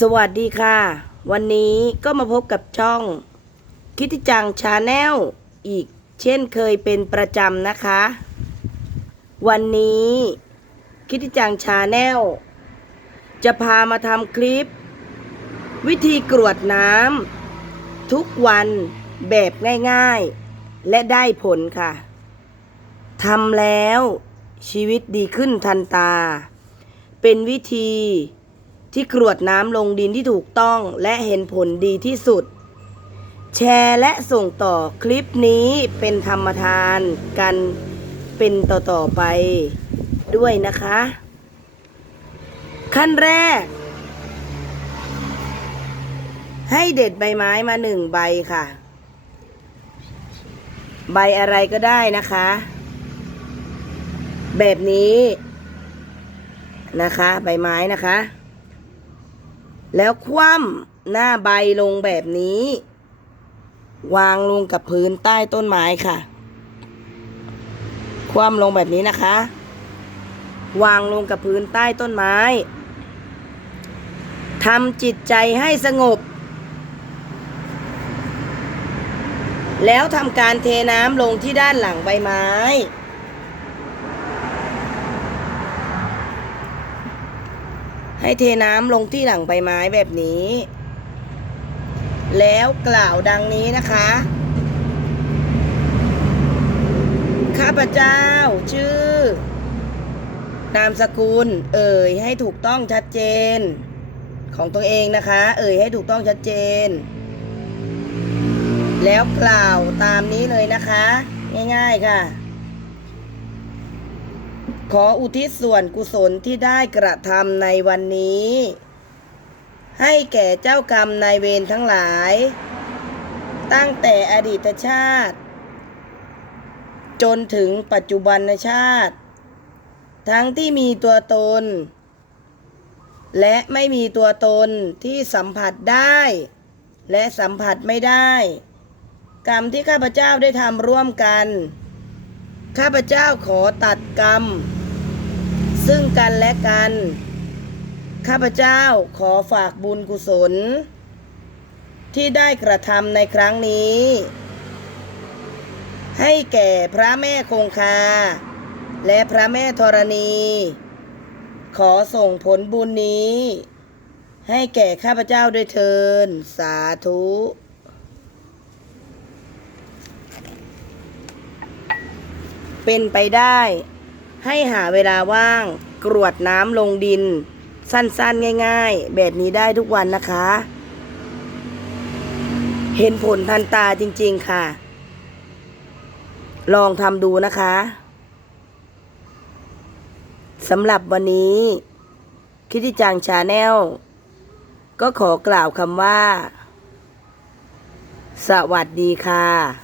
สวัสดีค่ะ วันนี้ก็มาพบกับช่อง คิติจังชาแนลอีกเช่นเคยเป็นประจำนะคะ วันนี้ คิติจังชาแนลจะพามาทำคลิป วิธีกรวดน้ำทุกวันแบบง่ายๆ และได้ผลค่ะทำแล้วชีวิตดีขึ้นทันตา เป็นวิธี ที่กรวดน้ำลงดินที่ถูกต้องและเห็นผลดีที่สุด แชร์และส่งต่อคลิปนี้เป็นธรรมทานกันเป็นต่อๆไปด้วยนะคะ ขั้นแรก ให้เด็ดใบไม้มาหนึ่งใบค่ะ ใบอะไรก็ได้นะคะ แบบนี้นะคะ ใบไม้นะคะ แล้วคว่ำหน้าใบลงแบบนี้ วางลงกับพื้นใต้ต้นไม้ค่ะ คว่ำลงแบบนี้นะคะ วางลงกับพื้นใต้ต้นไม้ทำจิตใจให้สงบ แล้วทำการเทน้ำลงที่ด้านหลังใบไม้ ให้เทน้ำลงที่หลังใบไม้แบบนี้ แล้วกล่าวดังนี้นะคะ ข้าพเจ้า ชื่อ นามสกุล เอ่ยให้ถูกต้องชัดเจน ของตัวเองนะคะ เอ่ยให้ถูกต้องชัดเจน แล้วกล่าวตามนี้เลยนะคะ ง่าย ๆค่ะ ขออุทิศส่วนกุศลที่ได้กระทำในวันนี้ ให้แก่เจ้ากรรมนายเวรทั้งหลาย ตั้งแต่อดีตชาติ จนถึงปัจจุบันชาติ ทั้งที่มีตัวตน และไม่มีตัวตนที่สัมผัสได้ และสัมผัสไม่ได้ กรรมที่ข้าพเจ้าได้ทำร่วมกันข้าพเจ้าขอตัดกรรม ซึ่งกันและกัน ข้าพเจ้าขอฝากบุญกุศล ที่ได้กระทำในครั้งนี้ ให้แก่พระแม่คงคา และพระแม่ธรณี ขอส่งผลบุญนี้ ให้แก่ข้าพเจ้าด้วยเทินสาธุเป็นไปได้ ให้หาเวลาว่าง กรวดน้ำลงดิน สั้นๆง่าย ๆ แบบนี้ได้ทุกวันนะคะ เห็นผลทันตาจริงๆค่ะ ลองทำดูนะคะสำหรับวันนี้คิติจังชาแนลก็ขอกล่าวคำว่า สวัสดีค่ะ